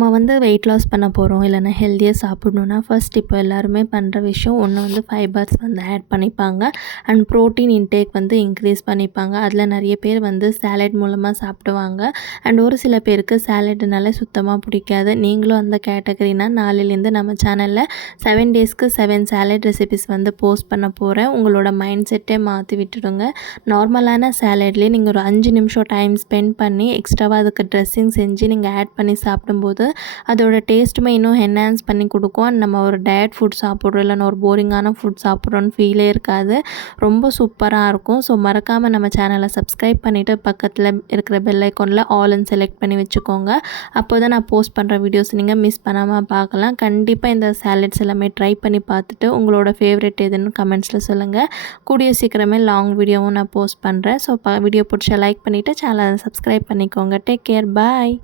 நம்ம வந்து weight loss பண்ண போகிறோம் இல்லைனா ஹெல்த்தியாக சாப்பிடணுன்னா ஃபர்ஸ்ட் இப்போ எல்லாருமே பண்ணுற விஷயம் ஒன்று வந்து ஃபைபர்ஸ் வந்து ஆட் பண்ணிப்பாங்க அண்ட் ப்ரோட்டீன் இன்டேக் வந்து இன்க்ரீஸ் பண்ணிப்பாங்க. அதில் நிறைய பேர் வந்து சாலட் மூலமாக சாப்பிடுவாங்க. அண்ட் ஒரு சில பேருக்கு சாலட்னாலே சுத்தமாக பிடிக்காது. நீங்களும் அந்த கேட்டகரினா நாளையிலேருந்து நம்ம சேனலில் 7 டேஸ்க்கு 7 சாலட் ரெசிபிஸ் வந்து போஸ்ட் பண்ண போகிறேன். உங்களோட மைண்ட் செட்டே மாற்றி விட்டுடுங்க. நார்மலான சாலட்லேயே நீங்கள் ஒரு 5 நிமிஷம் டைம் ஸ்பெண்ட் பண்ணி எக்ஸ்ட்ராவாக அதுக்கு ட்ரெஸ்ஸிங் செஞ்சு நீங்கள் ஆட் பண்ணி சாப்பிடும்போது அதோட டேஸ்ட்டுமே இன்னும் என்ஹான்ஸ் பண்ணி கொடுக்கும். அண்ட் நம்ம ஒரு டயட் ஃபுட் சாப்பிட்றோம் இல்லைன்னா ஒரு போரிங்கான ஃபுட் சாப்பிட்றோன்னு ஃபீலே இருக்காது. ரொம்ப சூப்பராக இருக்கும். ஸோ மறக்காமல் நம்ம சேனலை சப்ஸ்கிரைப் பண்ணிவிட்டு பக்கத்தில் இருக்கிற பெல் ஐக்கானில் ஆல்னு செலக்ட் பண்ணி வச்சுக்கோங்க. அப்போ தான் நான் போஸ்ட் பண்ணுற வீடியோஸ் நீங்கள் மிஸ் பண்ணாமல் பார்க்கலாம். கண்டிப்பாக இந்த சாலட்ஸ் எல்லாமே ட்ரை பண்ணி பார்த்துட்டு உங்களோட ஃபேவரட் எதுன்னு கமெண்ட்ஸில் சொல்லுங்கள். கூடிய சீக்கிரமே லாங் வீடியோவும் நான் போஸ்ட் பண்ணுறேன். ஸோ வீடியோ பிடிச்சா லைக் பண்ணிவிட்டு சேனலை சப்ஸ்கிரைப் பண்ணிக்கோங்க. டேக் கேர், பாய்.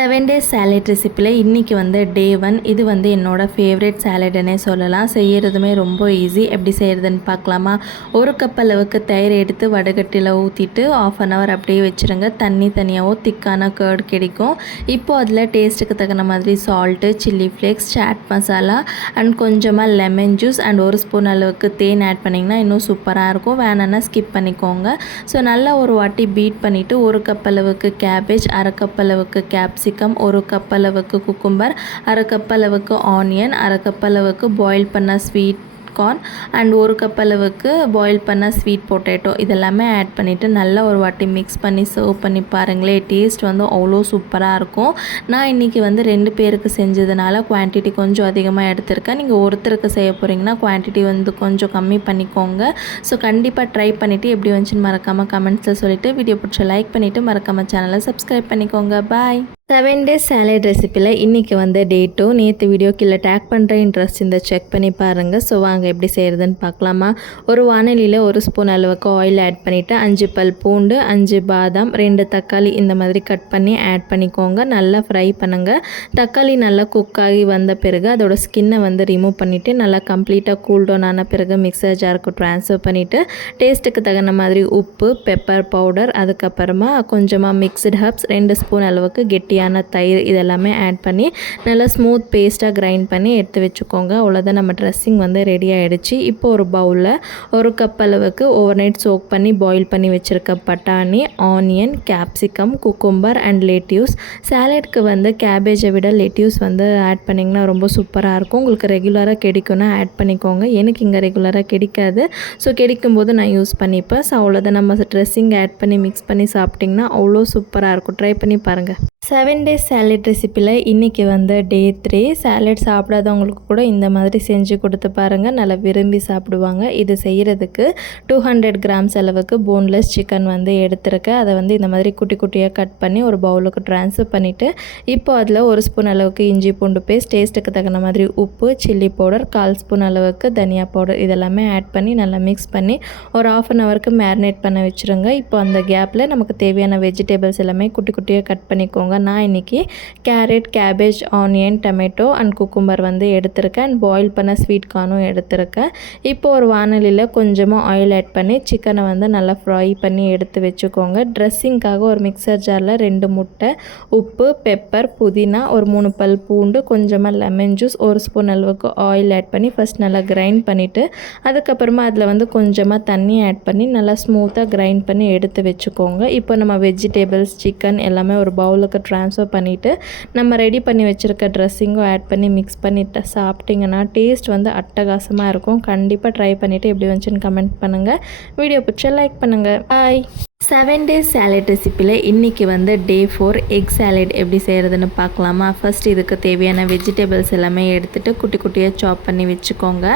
7 டேஸ் சாலட் ரெசிப்பியில் இன்றைக்கி வந்து டே 1. இது வந்து என்னோடய ஃபேவரட் சாலடுன்னே சொல்லலாம். செய்கிறதுமே ரொம்ப ஈஸி. எப்படி செய்கிறதுன்னு பார்க்கலாமா? ஒரு கப் அளவுக்கு தயிர் எடுத்து வடகட்டியில் ஊற்றிட்டு 1/2 hour அப்படியே வச்சுருங்க. தண்ணி தனியாகவோ திக்கான கர்ட் கிடைக்கும். இப்போது அதில் டேஸ்ட்டுக்கு தகுந்த மாதிரி salt, chilli flakes, chaat masala and கொஞ்சமாக லெமன் ஜூஸ் அண்ட் 1 ஸ்பூன் அளவுக்கு தேன் ஆட் பண்ணிங்கன்னா இன்னும் சூப்பராக இருக்கும். வேணும்னா ஸ்கிப் பண்ணிக்கோங்க. ஸோ நல்லா ஒரு வாட்டி பீட் பண்ணிவிட்டு 1 கப் அளவுக்கு கேபேஜ், 1/2 கப் அளவுக்கு கேப்சிகம், 1 கப் அளவுக்கு குக்கும்பர், 1/2 கப் அளவுக்கு ஆனியன், 1/2 கப் அளவுக்கு பாயில் பண்ண ஸ்வீட் கார்ன் அண்ட் 1 கப் அளவுக்கு பாயில் பண்ண ஸ்வீட் பொட்டேட்டோ இதெல்லாமே ஆட் பண்ணிவிட்டு நல்லா ஒரு வாட்டி மிக்ஸ் பண்ணி சர்வ் பண்ணி பாருங்களேன். டேஸ்ட் வந்து அவ்வளோ சூப்பராக இருக்கும். நான் இன்றைக்கி வந்து 2 பேருக்கு செஞ்சதுனால குவான்டிட்டி கொஞ்சம் அதிகமாக எடுத்திருக்கேன். நீங்கள் ஒருத்தருக்கு செய்ய போகிறீங்கன்னா குவான்டிட்டி வந்து கொஞ்சம் கம்மி பண்ணிக்கோங்க. ஸோ கண்டிப்பாக ட்ரை பண்ணிவிட்டு எப்படி வந்துச்சுன்னு மறக்காமல் கமெண்ட்ஸில் சொல்லிவிட்டு வீடியோ பிடிச்ச லைக் பண்ணிவிட்டு மறக்காமல் சேனலை சப்ஸ்கிரைப் பண்ணிக்கோங்க. பாய். 7 டேஸ் சாலட் ரெசிப்பியில் இன்றைக்கி வந்து டே 2. நேற்று வீடியோ கீழே டேக் பண்ணுற இன்ட்ரெஸ்ட் இந்த செக் பண்ணி பாருங்கள். ஸோ வாங்க எப்படி செய்கிறதுன்னு பார்க்கலாமா? ஒரு வானலியில் 1 ஸ்பூன் அளவுக்கு ஆயில் ஆட் பண்ணிவிட்டு 5 பல் பூண்டு, 5 பாதாம், 2 தக்காளி இந்த மாதிரி கட் பண்ணி ஆட் பண்ணிக்கோங்க. நல்லா ஃப்ரை பண்ணுங்கள். தக்காளி நல்லா குக் ஆகி வந்த பிறகு அதோட ஸ்கின்னை வந்து ரிமூவ் பண்ணிவிட்டு நல்லா கம்ப்ளீட்டாக கூல் டவுன் ஆன பிறகு மிக்சர் ஜாருக்கு ட்ரான்ஸ்ஃபர் பண்ணிவிட்டு டேஸ்ட்டுக்கு தகுந்த மாதிரி உப்பு, பெப்பர் பவுடர், அதுக்கப்புறமா கொஞ்சமாக மிக்ஸ்டு ஹர்ப்ஸ், 2 ஸ்பூன் அளவுக்கு கெட்டி தயிர் இதெல்லாமே ஆட் பண்ணி நல்லா ஸ்மூத் பேஸ்ட்டாக கிரைண்ட் பண்ணி எடுத்து வச்சுக்கோங்க. அவ்வளோதான், நம்ம ட்ரெஸ்ஸிங் வந்து ரெடி ஆகிடுச்சு. இப்போ ஒரு பவுலில் 1 கப் அளவுக்கு ஓவர் நைட் சோக் பண்ணி பாயில் பண்ணி வச்சுருக்க பட்டாணி, onion, capsicum, cucumber and lettuce. சாலட்க்கு வந்து கேபேஜை விட லெட்யூஸ் வந்து ஆட் பண்ணிங்கன்னா ரொம்ப சூப்பராக இருக்கும். உங்களுக்கு ரெகுலராக கிடைக்கும்னா ஆட் பண்ணிக்கோங்க. எனக்கு இங்கே ரெகுலராக கிடைக்காது. ஸோ கிடைக்கும்போது நான் யூஸ் பண்ணிப்பேன். ஸோ அவ்வளோதான், நம்ம ட்ரெஸ்ஸிங் ஆட் பண்ணி மிக்ஸ் பண்ணி சாப்பிட்டிங்கன்னா அவ்வளோ சூப்பராக இருக்கும். ட்ரை பண்ணி பாருங்கள். 7 டேஸ் சாலட் ரெசிப்பியில் இன்றைக்கி வந்து டே 3. சாலட் சாப்பிடாதவங்களுக்கு கூட இந்த மாதிரி செஞ்சு கொடுத்து பாருங்கள். நல்லா விரும்பி சாப்பிடுவாங்க. இது செய்கிறதுக்கு 200 கிராம்ஸ் அளவுக்கு போன்லெஸ் சிக்கன் வந்து எடுத்துருக்கேன். அதை வந்து இந்த மாதிரி குட்டி குட்டியாக கட் பண்ணி ஒரு பவுலுக்கு ட்ரான்ஸ்ஃபர் பண்ணிவிட்டு இப்போ அதில் 1 ஸ்பூன் அளவுக்கு இஞ்சி பூண்டு பேஸ்ட், டேஸ்ட்டுக்கு தகுந்த மாதிரி உப்பு, சில்லி பவுடர், 1/4 ஸ்பூன் அளவுக்கு தனியா பவுடர் இதெல்லாமே ஆட் பண்ணி நல்லா மிக்ஸ் பண்ணி ஒரு 1/2 ஹவருக்கு மேரினேட் பண்ண வச்சுருங்க. இப்போ அந்த கேப்பில் நமக்கு தேவையான வெஜிடபிள்ஸ் எல்லாமே குட்டி குட்டியாக கட் பண்ணிக்கோங்க. நான் இன்றைக்கி carrot, cabbage, onion, tomato and cucumber வந்து எடுத்திருக்கேன். அண்ட் பாயில் பண்ண ஸ்வீட் கார்னும் எடுத்திருக்கேன். இப்போ ஒரு வானலியில் கொஞ்சமாக ஆயில் ஆட் பண்ணி சிக்கனை வந்து நல்லா ஃப்ரை பண்ணி எடுத்து வச்சுக்கோங்க. ட்ரெஸ்ஸிங்காக ஒரு மிக்சர் ஜாரில் 2 முட்டை, உப்பு, பெப்பர், புதினா, ஒரு 3 பல் பூண்டு, கொஞ்சமாக லெமன் ஜூஸ், 1 ஸ்பூன் அளவுக்கு ஆயில் ஆட் பண்ணி ஃபஸ்ட் நல்லா கிரைண்ட் பண்ணிவிட்டு அதுக்கப்புறமா அதில் வந்து கொஞ்சமாக தண்ணி ஆட் பண்ணி நல்லா ஸ்மூத்தாக கிரைண்ட் பண்ணி எடுத்து வச்சுக்கோங்க. இப்போ நம்ம வெஜிடபிள்ஸ், சிக்கன் எல்லாமே ஒரு பவுலுக்கு ட்ரான்ஸ்ஃபர் பண்ணிவிட்டு நம்ம ரெடி பண்ணி வச்சுருக்க ட்ரெஸ்ஸிங்கும் ஆட் பண்ணி மிக்ஸ் பண்ணிவிட்டு சாப்பிட்டிங்கன்னா டேஸ்ட் வந்து அட்டகாசமாக இருக்கும். கண்டிப்பாக ட்ரை பண்ணிவிட்டு எப்படி வந்துச்சுன்னு கமெண்ட் பண்ணுங்கள். வீடியோ பிடிச்சா லைக் பண்ணுங்கள். பாய். 7 டேஸ் சாலட் ரெசிப்பியில் இன்றைக்கி வந்து டே 4 எக் சாலட் எப்படி செய்கிறதுன்னு பார்க்கலாமா? ஃபர்ஸ்ட் இதுக்கு தேவையான வெஜிடபிள்ஸ் எல்லாமே எடுத்துகிட்டு குட்டி குட்டியாக சாப் பண்ணி வச்சுக்கோங்க.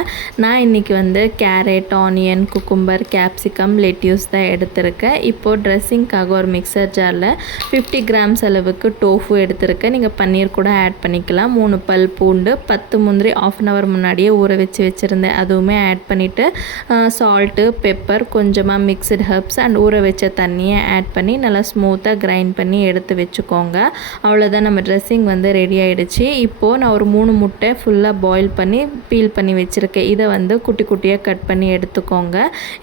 நான் இன்றைக்கி வந்து carrot, onion, cucumber, capsicum, lettuce தான் எடுத்திருக்கேன். இப்போது ட்ரெஸ்ஸிங்காக ஒரு மிக்சர் ஜாரில் 50 கிராம்ஸ் அளவுக்கு டோஃபு எடுத்திருக்கேன். நீங்கள் பன்னீர் கூட ஆட் பண்ணிக்கலாம். 3 பல் பூண்டு, 10 முந்திரி 1/2 hour முன்னாடியே ஊற வச்சுருந்தேன். அதுவுமே ஆட் பண்ணிவிட்டு சால்ட்டு, பெப்பர், கொஞ்சமாக மிக்ஸ்டு ஹர்ப்ஸ் அண்ட் ஊற வச்ச தண்ணியை ஆட் பண்ணி நல்லா ஸ்மூத்தாக கிரைண்ட் பண்ணி எடுத்து வச்சுக்கோங்க. அவ்வளோதான், நம்ம ட்ரெஸ்ஸிங் வந்து ரெடி ஆகிடுச்சு. இப்போது நான் ஒரு 3 முட்டை ஃபுல்லாக பாயில் பண்ணி பீல் பண்ணி வச்சுருக்கேன். இதை வந்து குட்டி குட்டியாக கட் பண்ணி எடுத்துக்கோங்க.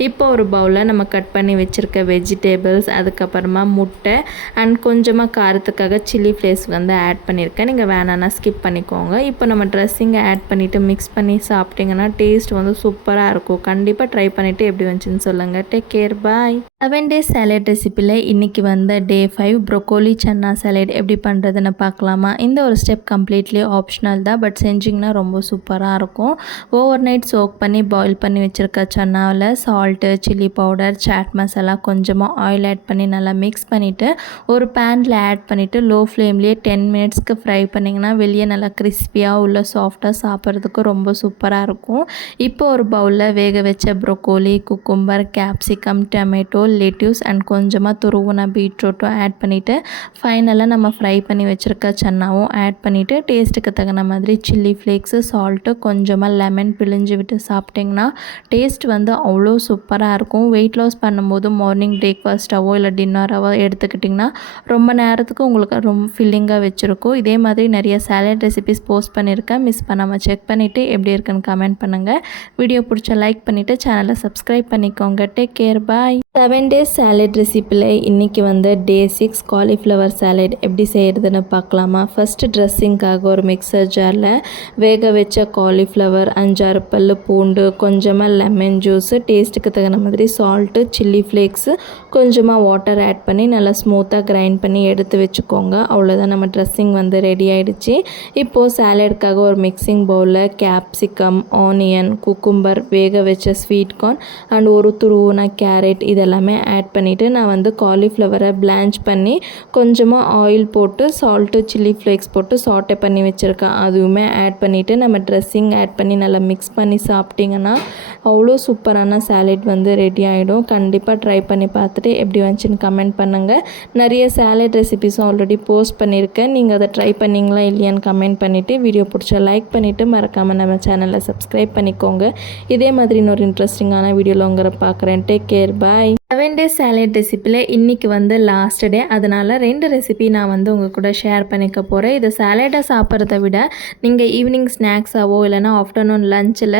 இப்போ ஒரு பவுலில் நம்ம கட் பண்ணி வச்சுருக்க வெஜிடபிள்ஸ், அதுக்கப்புறமா முட்டை அண்ட் கொஞ்சமாக காரத்துக்காக சில்லி ஃப்ளேக்ஸ் வந்து ஆட் பண்ணியிருக்கேன். நீங்கள் வேணான்னா ஸ்கிப் பண்ணிக்கோங்க. இப்போ நம்ம ட்ரெஸ்ஸிங்கை ஆட் பண்ணிவிட்டு மிக்ஸ் பண்ணி சாப்பிட்டிங்கன்னா டேஸ்ட் வந்து சூப்பராக இருக்கும். கண்டிப்பாக ட்ரை பண்ணிவிட்டு எப்படி வந்துச்சுன்னு சொல்லுங்கள். டேக் கேர், பாய். 7 days salad ரெசிப்பியில் இன்றைக்கி வந்து டே 5 ப்ரொக்கோலி சன்னா சாலட் எப்படி பண்ணுறதுன்னு பார்க்கலாமா? இந்த ஒரு ஸ்டெப் கம்ப்ளீட்லி ஆப்ஷனல் தான், பட் செஞ்சிங்கன்னா ரொம்ப சூப்பராக இருக்கும். ஓவர் நைட் சோக் பண்ணி பாயில் பண்ணி வச்சுருக்க சன்னாவில் salt, chilli powder, chaat masala, கொஞ்சமாக ஆயில் ஆட் பண்ணி நல்லா மிக்ஸ் பண்ணிவிட்டு ஒரு பேனில் ஆட் பண்ணிவிட்டு லோ ஃப்ளேம்லேயே 10 minutesக்கு ஃப்ரை பண்ணிங்கன்னா வெளியே நல்லா கிறிஸ்பியாக உள்ள சாஃப்டாக சாப்பிட்றதுக்கு ரொம்ப சூப்பராக இருக்கும். இப்போ ஒரு பவுலில் வேக வச்ச broccoli, cucumber, capsicum, tomato, lettuce and கொஞ்சமாக துருவுன பீட்ரூட்டும் ஆட் பண்ணிவிட்டு ஃபைனலாக நம்ம ஃப்ரை பண்ணி வச்சுருக்க சன்னாவும் ஆட் பண்ணிவிட்டு டேஸ்ட்டுக்கு தகுந்த மாதிரி சில்லி ஃப்ளேக்ஸு, சால்ட்டு, கொஞ்சமாக லெமன் பிழிஞ்சு விட்டு சாப்பிட்டிங்கன்னா டேஸ்ட் வந்து அவ்வளோ சூப்பராக இருக்கும். வெயிட் லாஸ் பண்ணும்போது மார்னிங் பிரேக்ஃபாஸ்ட்டாவோ இல்லை டின்னராவோ எடுத்துக்கிட்டிங்கன்னா ரொம்ப நேரத்துக்கு உங்களுக்கு ரொம்ப ஃபில்லிங்காக வச்சுருக்கும். இதே மாதிரி நிறைய சாலட் ரெசிபிஸ் போஸ்ட் பண்ணியிருக்கேன். மிஸ் பண்ணாமல் செக் பண்ணிவிட்டு எப்படி இருக்குன்னு கமெண்ட் பண்ணுங்கள். வீடியோ பிடிச்ச லைக் பண்ணிவிட்டு சேனலை சப்ஸ்கிரைப் பண்ணிக்கோங்க. டேக் கேர், பாய். 7 days சாலட் ரெசிப்பியில் இன்றைக்கி வந்து டே 6 காலிஃப்ளவர் சாலட் எப்படி செய்கிறதுன்னு பார்க்கலாமா? ஃபஸ்ட்டு ட்ரெஸ்ஸிங்காக ஒரு மிக்சர் ஜாரில் வேக வச்ச காலிஃப்ளவர், 5-6 பல் பூண்டு, கொஞ்சமாக லெமன் ஜூஸு, டேஸ்ட்டுக்கு தகுந்த மாதிரி சால்ட்டு, சில்லி ஃப்ளேக்ஸு, கொஞ்சமாக வாட்டர் ஆட் பண்ணி நல்லா ஸ்மூத்தாக கிரைண்ட் பண்ணி எடுத்து வச்சுக்கோங்க. அவ்வளோதான், நம்ம ட்ரெஸ்ஸிங் வந்து ரெடி ஆகிடுச்சு. இப்போது சாலட்காக ஒரு மிக்சிங் பவுலில் கேப்சிகம், ஆனியன், குக்கும்பர், வேக வச்ச ஸ்வீட் கார்ன் அண்ட் ஒரு துருவுன கேரட் இதெல்லாமே ஆட் பண்ணிவிட்டு நான் வந்து காலிஃப்ளவரை பிளான்ச் பண்ணி கொஞ்சமாக ஆயில் போட்டு சால்ட்டு, சில்லி ஃப்ளேக்ஸ் போட்டு சாட்டே பண்ணி வச்சுருக்கேன். அதுவுமே ஆட் பண்ணிவிட்டு நம்ம ட்ரெஸ்ஸிங் ஆட் பண்ணி நல்லா மிக்ஸ் பண்ணி சாப்பிட்டிங்கன்னா அவ்வளோ சூப்பரான சாலட் வந்து ரெடி ஆகிடும். கண்டிப்பாக ட்ரை பண்ணி பார்த்துட்டு எப்படி வந்துச்சுன்னு கமெண்ட் பண்ணுங்கள். நிறைய சாலட் ரெசிபிஸும் ஆல்ரெடி போஸ்ட் பண்ணியிருக்கேன். நீங்கள் அதை ட்ரை பண்ணிங்களா இல்லையான்னு கமெண்ட் பண்ணிவிட்டு வீடியோ பிடிச்சா லைக் பண்ணிவிட்டு மறக்காமல் நம்ம சேனலை சப்ஸ்கிரைப் பண்ணிக்கோங்க. இதே மாதிரி இன்னொரு இன்ட்ரெஸ்டிங்கான வீடியோவில் உங்களை பார்க்குறேன். டேக் கேர், பாய். 7 days சாலட் ரெசிப்பியில் இன்றைக்கி வந்து லாஸ்ட் டே, அதனால் 2 ரெசிபி நான் வந்து உங்கள் கூட ஷேர் பண்ணிக்க போகிறேன். இது சாலடாக சாப்பிட்றத விட நீங்கள் ஈவினிங் ஸ்நாக்ஸாவோ இல்லைனா ஆஃப்டர்நூன் லஞ்சில்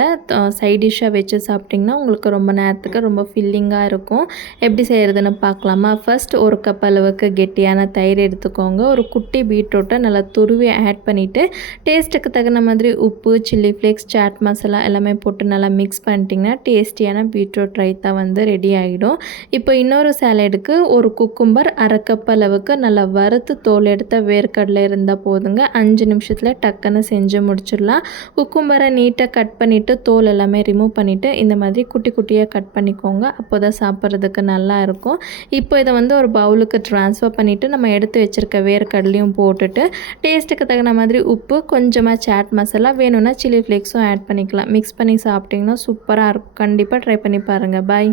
சைட் டிஷ்ஷாக வச்சு சாப்பிட்டிங்கன்னா உங்களுக்கு ரொம்ப நேரத்துக்கு ரொம்ப ஃபில்லிங்காக இருக்கும். எப்படி செய்கிறதுன்னு பார்க்கலாமா? ஃபர்ஸ்ட் ஒரு கப் அளவுக்கு கெட்டியான தயிர் எடுத்துக்கோங்க. ஒரு குட்டி பீட்ரூட்டை நல்லா துருவி ஆட் பண்ணிவிட்டு டேஸ்ட்டுக்கு தகுந்த மாதிரி உப்பு, சில்லி ஃப்ளேக்ஸ், சாட் மசாலா எல்லாமே போட்டு நல்லா மிக்ஸ் பண்ணிட்டிங்கன்னா டேஸ்டியான பீட்ரூட் ரைத்தா வந்து ரெடி ஆகிடும். இப்போ இன்னொரு சாலடுக்கு ஒரு குக்கும்பர், 1/2 கப் அளவுக்கு நல்லா வறுத்து தோல் எடுத்த வேர்க்கடலை இருந்தால் போதுங்க. 5 நிமிஷத்தில் டக்குன்னு செஞ்சு முடிச்சிடலாம். குக்கும்பரை நீட்டாக கட் பண்ணிவிட்டு தோல் எல்லாமே ரிமூவ் பண்ணிவிட்டு இந்த மாதிரி குட்டி குட்டியாக கட் பண்ணிக்கோங்க. அப்போ தான் சாப்பிட்றதுக்கு நல்லா இருக்கும். இப்போ இதை வந்து ஒரு பவுலுக்கு ட்ரான்ஸ்ஃபர் பண்ணிவிட்டு நம்ம எடுத்து வச்சுருக்க வேர்க்கடலையும் போட்டுட்டு டேஸ்ட்டுக்கு தகுந்த மாதிரி உப்பு, கொஞ்சமாக சாட் மசாலா, வேணும்னா சில்லி ஃப்ளேக்ஸும் ஆட் பண்ணிக்கலாம். மிக்ஸ் பண்ணி சாப்பிட்டிங்கன்னா சூப்பராக இருக்கும். கண்டிப்பாக ட்ரை பண்ணி பாருங்கள். பாய்.